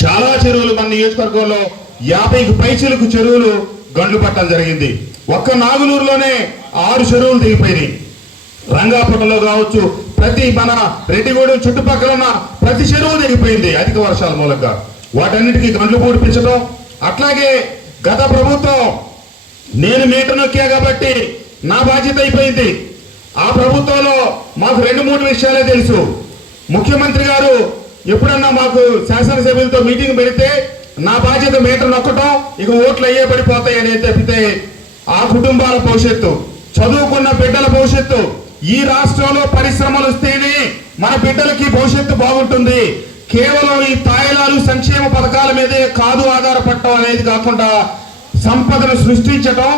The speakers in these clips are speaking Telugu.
చాలా చెరువులు మన నియోజకవర్గంలో 50కి పైచీలకు చెరువులు గండ్లు పట్టడం జరిగింది. ఒక్క నాగులూరులోనే 6 చెరువులు దిగిపోయినాయి. రంగాపురంలో కావచ్చు, ప్రతి మన రెడ్డిగూడెం చుట్టుపక్కల ఉన్న ప్రతి చెరువు దిగిపోయింది అధిక వర్షాల మూలంగా. వాటన్నిటికీ గండ్లు పూడిపించడం. అట్లాగే గత ప్రభుత్వం నేను మీటర్ నొక్కా కాబట్టి నా బాధ్యత అయిపోయింది. ఆ ప్రభుత్వంలో మాకు 2-3 విషయాలే తెలుసు. ముఖ్యమంత్రి గారు ఎప్పుడన్నా మాకు శాసనసభ్యులతో మీటింగ్ పెడితే నా బాధ్యత మీటర్ నొక్కటం, ఇక ఓట్లు అయ్యే పడిపోతాయి అనేది తప్పితే ఆ కుటుంబాల భవిష్యత్తు, చదువుకున్న బిడ్డల భవిష్యత్తు, ఈ రాష్ట్రంలో పరిశ్రమలు వస్తేనే మన బిడ్డలకి భవిష్యత్తు బాగుంటుంది. కేవలం ఈ తాయిలాలు సంక్షేమ పథకాల మీదే కాదు ఆధారపడటం అనేది కాకుండా సంపదను సృష్టించటం,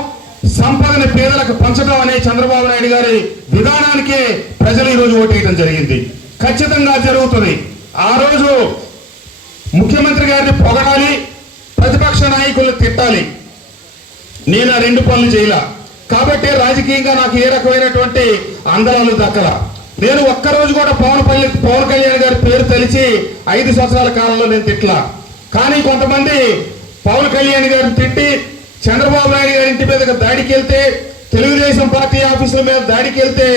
సంపదని పేదలకు పంచడం అనే చంద్రబాబు నాయుడు గారి విధానానికే ప్రజలు ఈరోజు ఓటేయడం జరిగింది. ఖచ్చితంగా జరుగుతుంది. ఆ రోజు ముఖ్యమంత్రి గారిని పొగడాలి, ప్రతిపక్ష నాయకులను తిట్టాలి. నేను ఆ 2 పనులు చేయలా కాబట్టి రాజకీయంగా నాకు ఏ రకమైనటువంటి అందలాలు దక్కల. నేను ఒక్కరోజు కూడా పవన్ కళ్యాణ్ గారి పేరు తెలిసి 5 సంవత్సరాల కాలంలో నేను తిట్లా. కానీ కొంతమంది పవన్ కళ్యాణ్ గారిని తిట్టి చంద్రబాబు నాయుడు గారి ఇంటి మీదకి దాడికి వెళ్తే, తెలుగుదేశం పార్టీ ఆఫీసుల మీద దాడికి వెళ్తే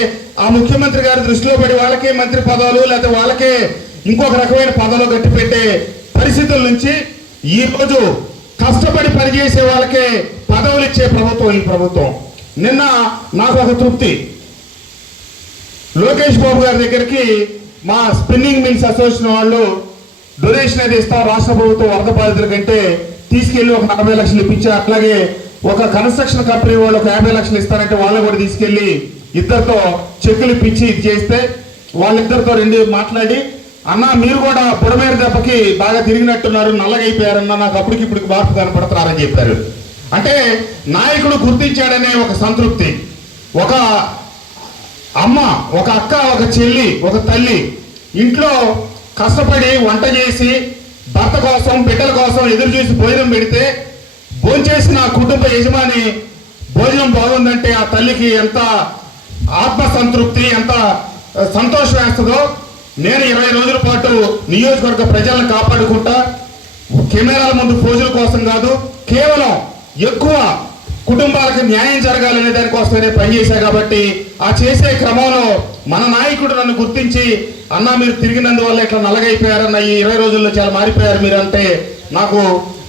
ఆ ముఖ్యమంత్రి గారి దృష్టిలో పడి వాళ్ళకే మంత్రి పదవులు లేకపోతే వాళ్ళకే ఇంకొక రకమైన పదవులు కట్టిపెట్టే పరిస్థితుల నుంచి ఈ రోజు కష్టపడి పనిచేసే వాళ్ళకే పదవులు ఇచ్చే ప్రభుత్వం ఈ ప్రభుత్వం. నిన్న నాకు ఒక తృప్తి, లోకేష్ బాబు గారి దగ్గరికి మా స్పిన్నింగ్ మిల్స్ అసోసియేషన్ వాళ్ళు డొనేషన్ అది ఇస్తాం రాష్ట్ర ప్రభుత్వం వరద బాధితుల కంటే తీసుకెళ్లి ఒక 40 లక్షలు ఇప్పించారు. అట్లాగే ఒక కన్స్ట్రక్షన్ కంపెనీ వాళ్ళు ఒక 50 లక్షలు ఇస్తారంటే వాళ్ళు కూడా తీసుకెళ్లి ఇద్దరితో చెక్కులు ఇప్పించి ఇది చేస్తే వాళ్ళిద్దరితో 2 మాట్లాడి, అన్న మీరు కూడా బుడమేరు దెబ్బకి బాగా తిరిగినట్టున్నారు, నల్లగైపోయారన్న, నాకు అప్పటికి ఇప్పుడు మార్పు కనపడుతున్నారని చెప్పారు. అంటే నాయకుడు గుర్తించాడనే ఒక సంతృప్తి. ఒక అమ్మ, ఒక అక్క, ఒక చెల్లి, ఒక తల్లి ఇంట్లో కష్టపడి వంట చేసి భర్త కోసం బిడ్డల కోసం ఎదురు చూసి భోజనం పెడితే భోంచేసిన కుటుంబ యజమాని భోజనం బాగుందంటే ఆ తల్లికి ఎంత ఆత్మ సంతృప్తి, ఎంత సంతోషం వేస్తుందో. నేను 20 రోజుల పాటు నియోజకవర్గ ప్రజలను కాపాడుకుంటా, కెమెరాల ముందు పోజుల కోసం కాదు, కేవలం ఎక్కువ కుటుంబాలకు న్యాయం జరగాలనే దానికోసమే పనిచేశా. కాబట్టి ఆ చేసే క్రమంలో మన నాయకుడు నన్ను గుర్తించి, అన్న మీరు తిరిగినందువల్ల ఇట్లా నల్లగైపోయారన్న, ఈ 20 రోజుల్లో చాలా మారిపోయారు మీరు అంటే నాకు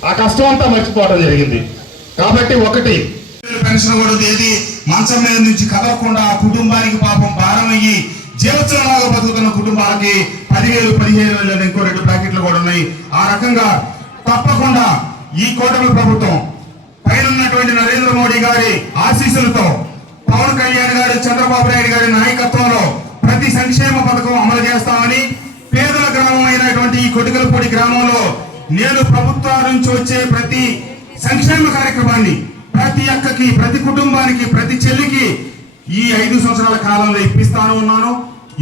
ఆ కష్టం అంతా మర్చిపోవడం జరిగింది. కాబట్టి ఒకటి పెన్షన్ కూడా ఏది మంచం మీద నుంచి కదలకుండా ఆ కుటుంబానికి పాపం భారం అయ్యి జీవోత్సవంలాగా బతుకుతున్న కుటుంబాలకి 10,000, 15,000 ఇంకో 2 ప్యాకెట్లు కూడా ఉన్నాయి. ఆ రకంగా తప్పకుండా ఈ కూటమి ప్రభుత్వం పైన ఉన్నటువంటి నరేంద్ర మోడీ గారి ఆశీస్సులతో, పవన్ కళ్యాణ్ గారు, చంద్రబాబు నాయుడు గారి నాయకత్వంలో ప్రతి సంక్షేమ పథకం అమలు చేస్తామని, పేదల గ్రామం అయినటువంటి ఈ కొటికలపూడి గ్రామంలో నేను ప్రభుత్వాల నుంచి వచ్చే ప్రతి సంక్షేమ కార్యక్రమాన్ని ప్రతి అక్కకి, ప్రతి కుటుంబానికి, ప్రతి చెల్లికి ఈ 5 సంవత్సరాల కాలంలో ఇప్పిస్తాను ఉన్నాను.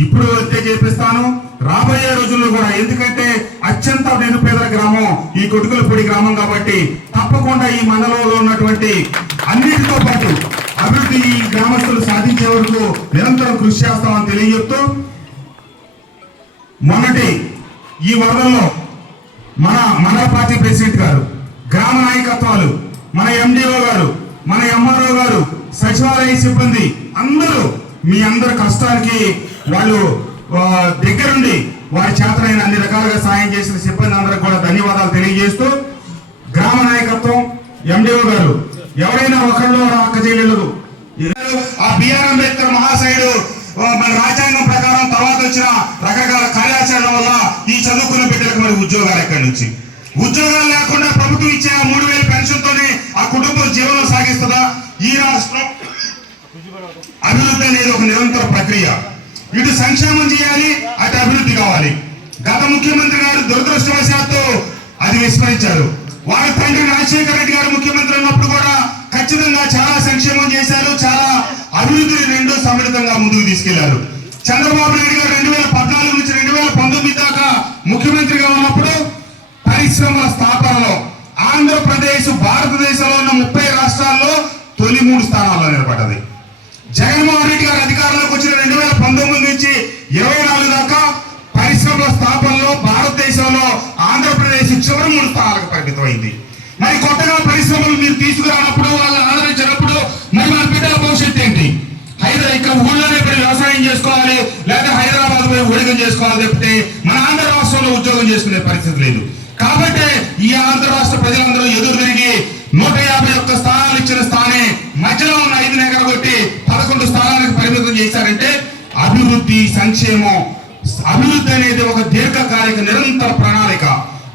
ఇప్పుడు వెళ్తే చేపిస్తాను, రాబోయే రోజుల్లో కూడా. ఎందుకంటే అత్యంత నిరుపేదల గ్రామం ఈ కొటికలపూడి గ్రామం కాబట్టి తప్పకుండా ఈ మండలంలో ఉన్నటువంటి అన్నిటితో పాటు అభివృద్ధి ఈ గ్రామస్తులు సాధించే వరకు నిరంతరం కృషి చేస్తామని తెలియజేస్తూ, మొన్నటి ఈ వరదల్లో మన పార్టీ ప్రెసిడెంట్ గారు, గ్రామ నాయకత్వాలు, మన ఎండిఓ గారు, మన ఎంఆర్ఓ గారు, సచివాలయ సిబ్బంది అందరూ మీ అందరి కష్టానికి వాళ్ళు దగ్గరుండి వారి చేతనైన అన్ని రకాలుగా సాయం చేసిన సిబ్బంది అందరికి కూడా ధన్యవాదాలు తెలియజేస్తూ, గ్రామ నాయకత్వం, ఎండిఓ గారు ఎవరైనా ఒకరిలో అక్క చెల్లెలు ఆ బిఆర్ అంబేద్కర్ మహాశయుడు మన రాజ్యాంగం ప్రకారం తర్వాత వచ్చిన రకరకాల కార్యాచరణ వల్ల ఈ చదువుకున్న బిడ్డలకు మరి ఉద్యోగాలు ఎక్కడి నుంచి? ఉద్యోగాలు లేకుండా ప్రభుత్వం ఇచ్చే 3,000 పెన్షన్ తోనే ఆ కుటుంబం జీవనం సాగిస్తుందా? ఈ రాష్ట్రం అభివృద్ధి అనేది ఒక నిరంతర ప్రక్రియ. ఇటు సంక్షేమం చేయాలి, అటు అభివృద్ధి కావాలి. గత ముఖ్యమంత్రి గారు దురదృష్టవశాత్తు అది విస్మరించారు. వారి తండ్రి రాజశేఖర రెడ్డి గారు ముఖ్యమంత్రి ఉన్నప్పుడు కూడా ఖచ్చితంగా చాలా సంక్షేమం చేశారు, చాలా అభివృద్ధిని 2 సమ్మిళితంగా ముందుకు తీసుకెళ్లారు. చంద్రబాబు నాయుడు గారు 2014 నుంచి 2019 దాకా ముఖ్యమంత్రిగా ఉన్నప్పుడు పరిశ్రమల స్థాపనలో ఆంధ్రప్రదేశ్ భారతదేశంలో ఉన్న 30 రాష్ట్రాల్లో తొలి 3 స్థానాల్లో నిలబడ్డది. జగన్మోహన్ రెడ్డి గారు అధికారంలోకి వచ్చిన 2019 నుంచి 24 దాకా పరిశ్రమల స్థాపనలో భారతదేశంలో ఆంధ్రప్రదేశ్ చివరి పరిశ్రమలు మీరు తీసుకురానప్పుడు వాళ్ళని ఆదరించినప్పుడు మరి మన బిడ్డల భవిష్యత్తు ఏంటి? ఇక్కడ ఊళ్ళోనే పడి వ్యవసాయం చేసుకోవాలి, లేదా హైదరాబాద్ పోయి ఉద్యోగం చేసుకోవాలి తప్పితే మన ఆంధ్ర రాష్ట్రంలో ఉద్యోగం చేసుకునే పరిస్థితి లేదు. కాబట్టి ఈ ఆంధ్ర రాష్ట్ర ప్రజలందరూ ఎదురు తిరిగి 151 స్థానాలు ఇచ్చిన స్థానే మధ్యలో ఉన్న 5 ఎగరగొట్టి 11 స్థానాలకు పరిమితం చేశారంటే అభివృద్ధి, సంక్షేమం, అభివృద్ధి అనేది ఒక దీర్ఘకాలిక నిరంతర ప్రణాళిక.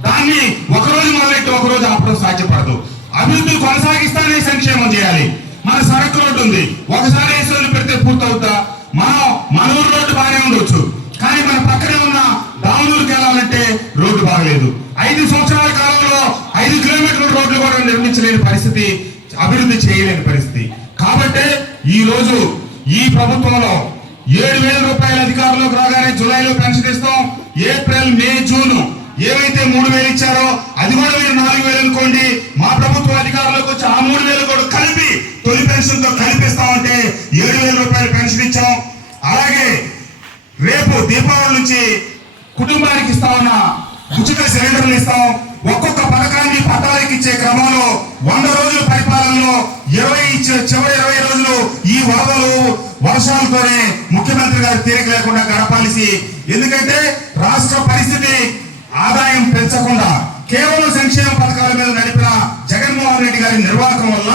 దాన్ని ఒకరోజు మొదలెట్టి ఒకరోజు ఆపడం సాధ్యపడదు. అభివృద్ధి కొనసాగిస్తానే సంక్షేమం చేయాలి. మన సరకు రోడ్డు ఉంది, ఒకసారి వేసుకొని పెడితే పూర్తవుతా? మన ఊరు రోడ్డు బాగానే ఉండొచ్చు, కానీ మన పక్కనే ఉన్న దాములూరుకి వెళ్ళాలంటే రోడ్డు బాగలేదు. 5 సంవత్సరాల కాలంలో 5 కిలోమీటర్ల రోడ్లు కూడా నిర్మించలేని పరిస్థితి, అభివృద్ధి చేయలేని పరిస్థితి. కాబట్టి ఈ రోజు ఈ ప్రభుత్వంలో 7,000 రూపాయల అధికారంలోకి రాగానే జూలైలో పెన్షన్ ఇస్తాం. ఏప్రిల్, మే, జూన్ ఏవైతే 3,000 ఇచ్చారో అది కూడా మీరు 4,000 అనుకోండి. మా ప్రభుత్వం అధికారంలోకి వచ్చి ఆ 3,000 కూడా కలిపి తొలి పెన్షన్ తో కలిపిస్తామంటే 7,000 రూపాయల పెన్షన్ ఇచ్చాం. అలాగే రేపు దీపావళి నుంచి కుటుంబానికి ఇస్తామన్న ఉచిత సిలిండర్లు ఇస్తాం. ఒక్కొక్క పథకాన్ని పట్టాలకి ఇచ్చే క్రమంలో 100 రోజుల పరిపాలనలో చివరి 20 రోజులు ఈ వరదలు, వర్షాలతోనే ముఖ్యమంత్రి గారు తీరిక లేకుండా గడపాల్సి. ఎందుకంటే రాష్ట్ర పరిస్థితి ఆదాయం పెంచకుండా కేవలం సంక్షేమ పథకాల మీద నడిపిన జగన్మోహన్ రెడ్డి గారి నిర్వాహకం వల్ల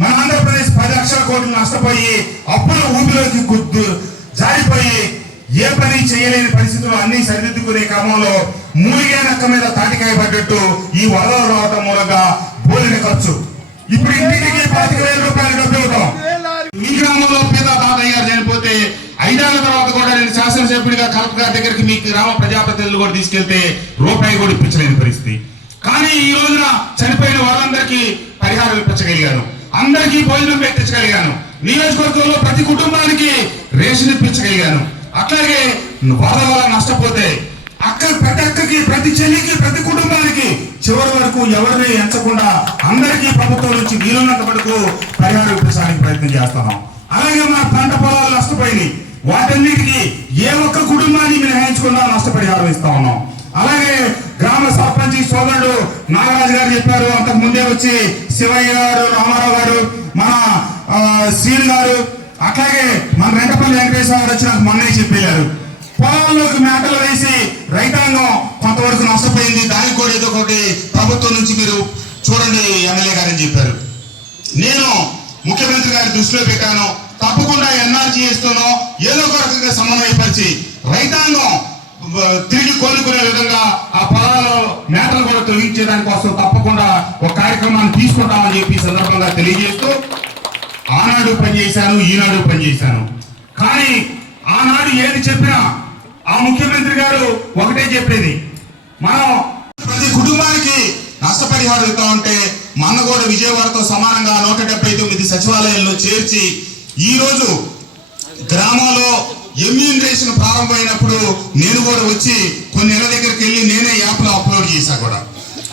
మన ఆంధ్రప్రదేశ్ 10 లక్షల కోట్లు నష్టపోయి అప్పుల ఊపిలోకి జారిపోయి ఏ పని చేయలేని పరిస్థితుల్లో అన్ని సరిదిద్దుకునే క్రమంలో మూలిగే నక్క మీద తాటికాయ పడ్డట్టు ఈ వరదలు రావడం మూలంగా బోలిన ఖర్చు. ఇప్పుడు ఇంటికి 25,000 రూపాయలు డబ్బు ఇవ్వడం. మీ గ్రామంలో పేద తాతయ్య గారు చనిపోతే 5 ఏళ్ల తర్వాత కూడా నేను శాసనసభ్యుడిగా కలెక్టర్ గారి దగ్గరికి మీ గ్రామ ప్రజాప్రతినిధులు కూడా తీసుకెళ్తే రూపాయి కూడా ఇప్పించలేని పరిస్థితి. కానీ ఈ రోజున చనిపోయిన వాళ్ళందరికీ పరిహారం ఇప్పించగలిగాను, అందరికీ భోజనం పెట్టించగలిగాను, నియోజకవర్గంలో ప్రతి కుటుంబానికి రేషన్ ఇప్పించగలిగాను. అట్లాగే వరద వల్ల నష్టపోతే ప్రతి అక్కకి, ప్రతి చెల్లికి, ప్రతి కుటుంబానికి చివరి వరకు ఎవరిని ఎంచకుండా అందరికీ ప్రభుత్వం నుంచి వీలున్నంత వరకు పరిహారం ఇప్పించడానికి ప్రయత్నం చేస్తున్నాం. అలాగే మన పంట పొలాలు నష్టపోయినాయి, వాటన్నిటికీ ఏ ఒక్క కుటుంబాన్ని మినహాయించకుండా నష్టపరిహారం ఇస్తా ఉన్నాం. అలాగే గ్రామ సర్పంచ్ సోదరుడు నాగరాజు గారు చెప్పారు, అంతకు ముందే వచ్చి శివయ్య గారు, రామారావు గారు, మన శ్రీను గారు, అట్లాగే మన రెంటపల్లి వెంకటేశ్వర గారు వచ్చి నాకు మొన్నే చెప్పారు. పొలాల్లోకి మేటలు వేసి రైతాంగం కొంతవరకు నష్టపోయింది, దానికి కూడా ఏదో ఒకటి ప్రభుత్వం నుంచి మీరు చూడండి ఎమ్మెల్యే గారని చెప్పారు. నేను ముఖ్యమంత్రి గారి దృష్టిలో పెట్టాను, తప్పకుండా ఎన్ఆర్జీఎస్తోనో ఏదో ఒక రకంగా సమన్వయపరిచి రైతాంగం తిరిగి కోలుకునే విధంగా ఆ పొలాల్లో మేటలు కూడా తొలగించేదాని కోసం తప్పకుండా ఒక కార్యక్రమాన్ని తీసుకుంటామని చెప్పి సందర్భంగా తెలియజేస్తూ ఆనాడు పనిచేశాను, ఈనాడు పనిచేశాను. కానీ ఆనాడు ఏది చెప్పినా ఆ ముఖ్యమంత్రి గారు ఒకటే చెప్పేది, మనం ప్రతి కుటుంబానికి నష్టపరిహారం ఇస్తామంటే మన కూడా విజయవాడతో సమానంగా 179 సచివాలయాల్లో చేర్చి ఈ రోజు గ్రామాల్లో ఎమ్యూనరేషన్ ప్రారంభమైనప్పుడు నేను కూడా వచ్చి కొన్ని నెలల దగ్గరికి వెళ్ళి నేనే యాప్లో అప్లోడ్ చేశా కూడా.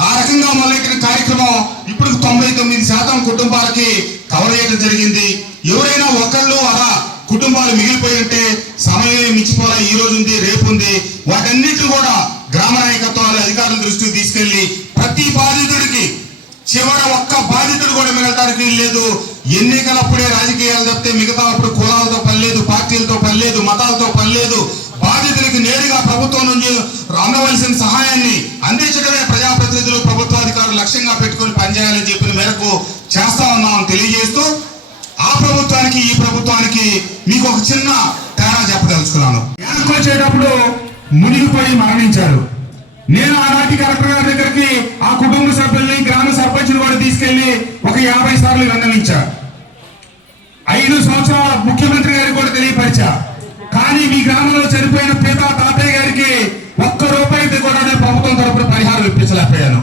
ఆ రకంగా మొదలెట్టిన కార్యక్రమం ఇప్పుడు 99% కుటుంబాలకి కవర్ చేయడం జరిగింది. ఎవరైనా ఒకళ్ళు అలా కుటుంబాలు మిగిలిపోయి ఉంటే సమయం మించిపోలే, ఈ రోజు ఉంది, రేపు ఉంది, వాటన్నిటిని కూడా గ్రామ నాయకత్వాలు అధికారుల దృష్టికి తీసుకెళ్లి ప్రతి బాధితుడికి చివర ఒక్క బాధితుడు కూడా మిగలటానికి లేదు. ఎన్నికలప్పుడే రాజకీయాలు తప్పితే మిగతా అప్పుడు కులాలతో పని లేదు, పార్టీలతో పని లేదు, మతాలతో పని లేదు. బాధితులకి నేరుగా ప్రభుత్వం నుంచి అందవలసిన సహాయాన్ని అందించడమే ప్రజాప్రతినిధులు, ప్రభుత్వాధికారులు లక్ష్యంగా పెట్టుకుని పనిచేయాలని చెప్పిన మేరకు చేస్తా ఉన్నామని తెలియజేస్తూ ఆ ప్రభుత్వానికి ఈ ప్రభుత్వానికి మీకు ఒక చిన్న తేడా చెప్పదలుచుకున్నాను. వెనక్కి వచ్చేటప్పుడు మునిగిపోయి మరణించారు. నేను ఆనాటి కలెక్టర్ గారి దగ్గరికి ఆ కుటుంబ సభ్యుల్ని, గ్రామ సర్పంచ్ని కూడా తీసుకెళ్లి ఒక 50 సార్లు విన్నవించా. 5 సంవత్సరాల ముఖ్యమంత్రి గారికి కూడా తెలియపరిచా. కానీ మీ గ్రామంలో చనిపోయిన పేద తాతయ్య గారికి ఒక్క రూపాయి కూడా నేను ప్రభుత్వం తరపున పరిహారం ఇప్పించలేకపోయాను.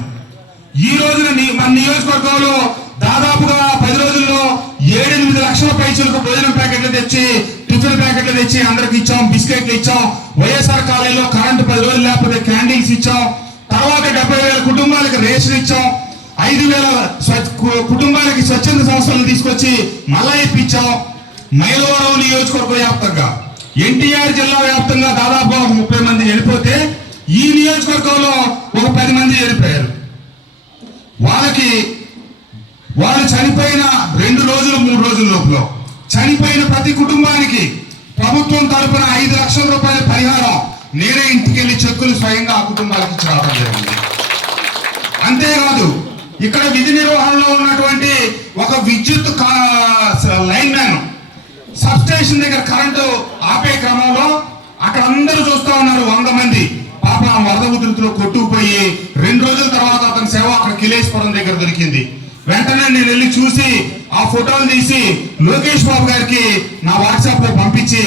ఈ రోజున మన నియోజకవర్గంలో దాదాపుగా 10 రోజుల్లో 7-8 లక్షల పైసలకు భోజనం ప్యాకెట్లు తెచ్చి, టిఫిన్ ప్యాకెట్లు తెచ్చి అందరికి ఇచ్చాం, బిస్కెట్లు ఇచ్చాం. వైఎస్ఆర్ కాలేజీలో కరెంటు 10 రోజులు లేకపోతే క్యాండిల్స్ ఇచ్చాం. తర్వాత 70,000 కుటుంబాలకు రేషన్ ఇచ్చాం. 5,000 కుటుంబాలకి స్వచ్ఛంద సంస్థలు తీసుకొచ్చి మళ్ళా ఇప్పించాం. మైలవరం నియోజకవర్గ వ్యాప్తంగా, ఎన్టీఆర్ జిల్లా వ్యాప్తంగా దాదాపు 30 మంది చనిపోతే ఈ నియోజకవర్గంలో ఒక 10 మంది చనిపోయారు. వాళ్ళకి చనిపోయిన 2 రోజులు 3 రోజుల లోపల చనిపోయిన ప్రతి కుటుంబానికి ప్రభుత్వం తరపున 5 లక్షల రూపాయల పరిహారం నేనే ఇంటికెళ్లి చెక్కులు స్వయంగా ఆ కుటుంబాలకు ఇచ్చి రావడం జరిగింది. అంతేకాదు ఇక్కడ విధి నిర్వహణలో ఉన్నటువంటి ఒక విద్యుత్ లైన్ మ్యాన్ సబ్ స్టేషన్ దగ్గర కరెంటు ఆపే క్రమంలో అక్కడ అందరూ చూస్తూ ఉన్నారు 100 మంది. పాప వరద ఉధృతిలో కొట్టుకుపోయి 2 రోజుల తర్వాత అతని సేవ అక్కడ కిలేశ్వరం దగ్గర దొరికింది. వెంటనే నేను వెళ్ళి చూసి ఆ ఫోటోలు తీసి లోకేష్ బాబు గారికి నా వాట్సాప్ లో పంపించి,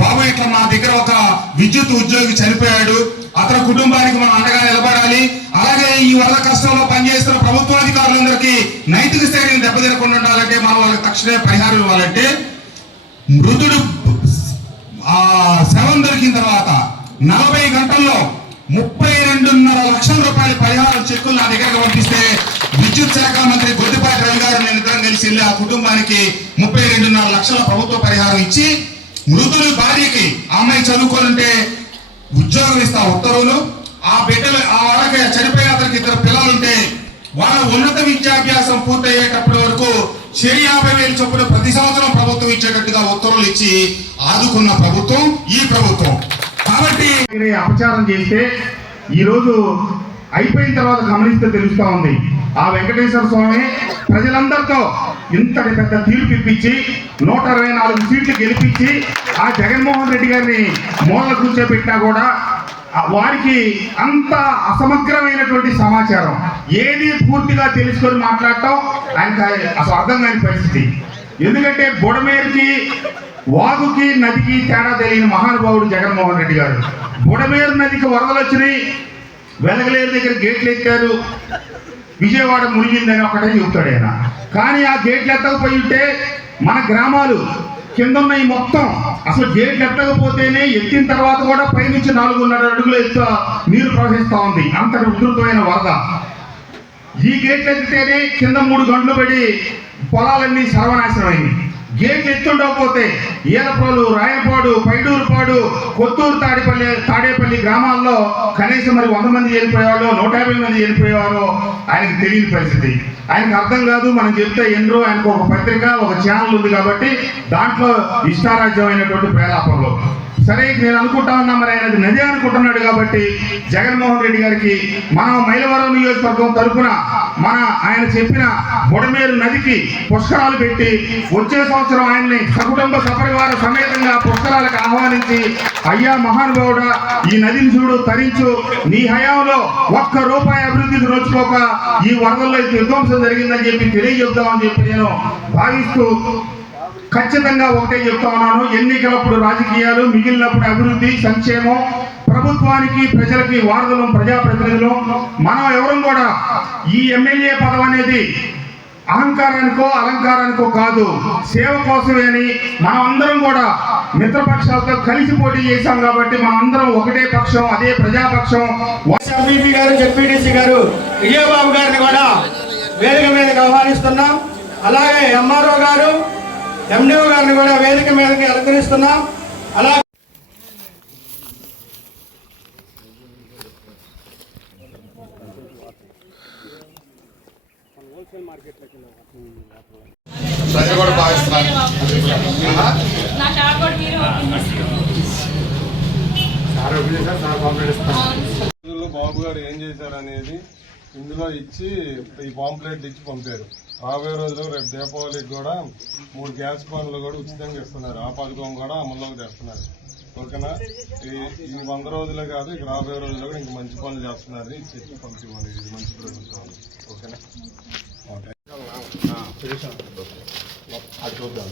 బాబు ఇట్లా మా దగ్గర ఒక విద్యుత్ ఉద్యోగి చనిపోయాడు, అతని కుటుంబానికి మనం అండగా నిలబడాలి, అలాగే ఈ వరద కష్టంలో పనిచేస్తున్న ప్రభుత్వాధికారులందరికీ నైతిక స్థైర్యం దెబ్బతినకుండా ఉండాలంటే మనం వాళ్ళకి తక్షణమే పరిహారం ఇవ్వాలంటే మృతుడు శవం దొరికిన తర్వాత 40 గంటల్లో 32.5 లక్షల రూపాయల పరిహారం చెక్కులు నా దగ్గరకు పంపిస్తే విద్యుత్ శాఖ మంత్రి గొడ్డిపాటి రవి గారు నేను ఇద్దరం కలిసి వెళ్ళి ఆ కుటుంబానికి 32.5 లక్షల ప్రభుత్వ పరిహారం ఇచ్చి, మృతుడి భార్యకి అమ్మాయి చదువుకోవాలంటే ఉద్యోగం ఇస్తా ఉత్తర్వులు, ఆ బిడ్డలు ఆ వాళ్ళకి చనిపోయిన అతనికి 2 పిల్లలుంటే వాళ్ళ ఉన్నత విద్యాభ్యాసం పూర్తయ్యేటప్పటి వరకు 50,000 చొప్పున ప్రతి సంవత్సరం ప్రభుత్వం ఇచ్చేటట్టుగా ఉత్తర్వులు ఇచ్చి ఆదుకున్న ప్రభుత్వం ఈ ప్రభుత్వం. కాబట్టి అపచారం చేస్తే ఈ రోజు అయిపోయిన తర్వాత గమనిస్తే తెలుస్తా ఉంది. ఆ వెంకటేశ్వర స్వామి ప్రజలందరితో ఇంతటి పెద్ద తీర్పు ఇప్పించి 124 సీట్లు గెలిపించి ఆ జగన్మోహన్ రెడ్డి గారిని మూల కూర్చోబెట్టినా కూడా వారికి అంత అసమగ్రమైనటువంటి సమాచారం ఏది పూర్తిగా తెలుసుకొని మాట్లాడటం ఆయనకి అసలు అర్థం కాని పరిస్థితి. ఎందుకంటే బుడమేరుకి వాగుకి నదికి తేడా తెలియని మహానుభావుడు జగన్మోహన్ రెడ్డి గారు. బుడమేరు నదికి వరదలు వచ్చినాయి, వెలగలేరు దగ్గర గేట్లు ఎత్తారు, విజయవాడ మునిగిందని ఒకటే చెబుతాడు ఆయన. కానీ ఆ గేట్లు ఎత్తకపోయి ఉంటే మన గ్రామాలు కింద ఉన్న ఈ మొత్తం అసలు గేట్లు ఎత్తకపోతేనే ఎత్తిన తర్వాత కూడా పైనుంచి 4.5 అడుగులు ఎత్తు నీరు ప్రవహిస్తూ ఉంది. అంతటి ఉధృతమైన వరద. ఈ గేట్లు ఎత్తితేనే కింద 3 గంటలు పడి పొలాలన్నీ సర్వనాశనం అయింది. గేట్లు ఎత్తుండకపోతే ఈలప్రోలు, రాయపాడు, పైడూరుపాడు, కొత్తూరు, తాడేపల్లి గ్రామాల్లో కనీసం మరి 100 మంది చనిపోయేవాళ్ళు, 150 మంది చనిపోయేవారు ఆయనకు తెలియని పరిస్థితి. ఆయనకు అర్థం కాదు. మనం చెప్తే ఎన్నో ఆయనకు ఒక పత్రిక, ఒక ఛానల్ ఉంది కాబట్టి దాంట్లో ఇష్టారాజ్యమైనటువంటి ప్రేలాపంలో. సరే నేను అనుకుంటా ఉన్నా మరి ఆయన నది అనుకుంటున్నాడు కాబట్టి జగన్మోహన్ రెడ్డి గారికి మనం మైలవరం నియోజకవర్గం తరఫున ఆయన చెప్పిన బుడమేరు నదికి పుష్కరాలు పెట్టి వచ్చే సంవత్సరం ఆయన్ని సకుటుంబ సపరివార సమేతంగా పుష్కరాలకు ఆహ్వానించి, అయ్యా మహానుభావుడా ఈ నదిని చూడు, తరించు, నీ హయాంలో ₹1 అభివృద్ధికి నోచుకోక ఈ వరదల్లో విధ్వంసం జరిగిందని చెప్పి తెలియజెప్తామని చెప్పి నేను భావిస్తూ ఖచ్చితంగా ఒకటే చెప్తా ఉన్నాను. ఎన్నికలప్పుడు రాజకీయాలు, మిగిలినప్పుడు అభివృద్ధి, సంక్షేమం, ప్రభుత్వానికి ప్రజలకి వారధులం, ప్రజాప్రతినిధులు. మనం ఎవరం కూడా ఈ ఎమ్మెల్యే పదవి అనేది అహంకారానికో అలంకారానికో కాదు, సేవ కోసమే అని మనం అందరం కూడా మిత్రపక్షాలతో కలిసి పోటీ చేశాం కాబట్టి మనం అందరం ఒకటే పక్షం, అదే ప్రజాపక్షం. ఎంపీపీ గారు, జెడ్పీటీసీ గారు విజయబాబు గారిని కూడా వేదిక మీదకి ఆహ్వానిస్తున్నాం. అలాగే ఎంఆర్ఓ గారు, ఎండిఓ గారిని కూడా వేదిక మీదకి అలంకరిస్తున్నాం. అలాగే బాబు గారు ఏం చేశారనేది ఇందులో ఇచ్చి ఈ పాంప్లెట్ ఇచ్చి పంపారు. రాబోయే రోజుల్లో రేపు దీపావళికి కూడా 3 గ్యాస్ బండ్లు కూడా ఉచితంగా ఇస్తున్నారు. ఆ పథకం కూడా అమల్లోకి తెస్తున్నారు. ఓకేనా? ఈ 100 రోజులే కాదు, ఇక రాబోయే రోజుల్లో కూడా ఇంక మంచి పనులు చేస్తున్నారు. ఇది చెప్పి పంపివ్వండి. ఇది మంచి ప్రభుత్వం. ఓకేనా? అది చూద్దాం.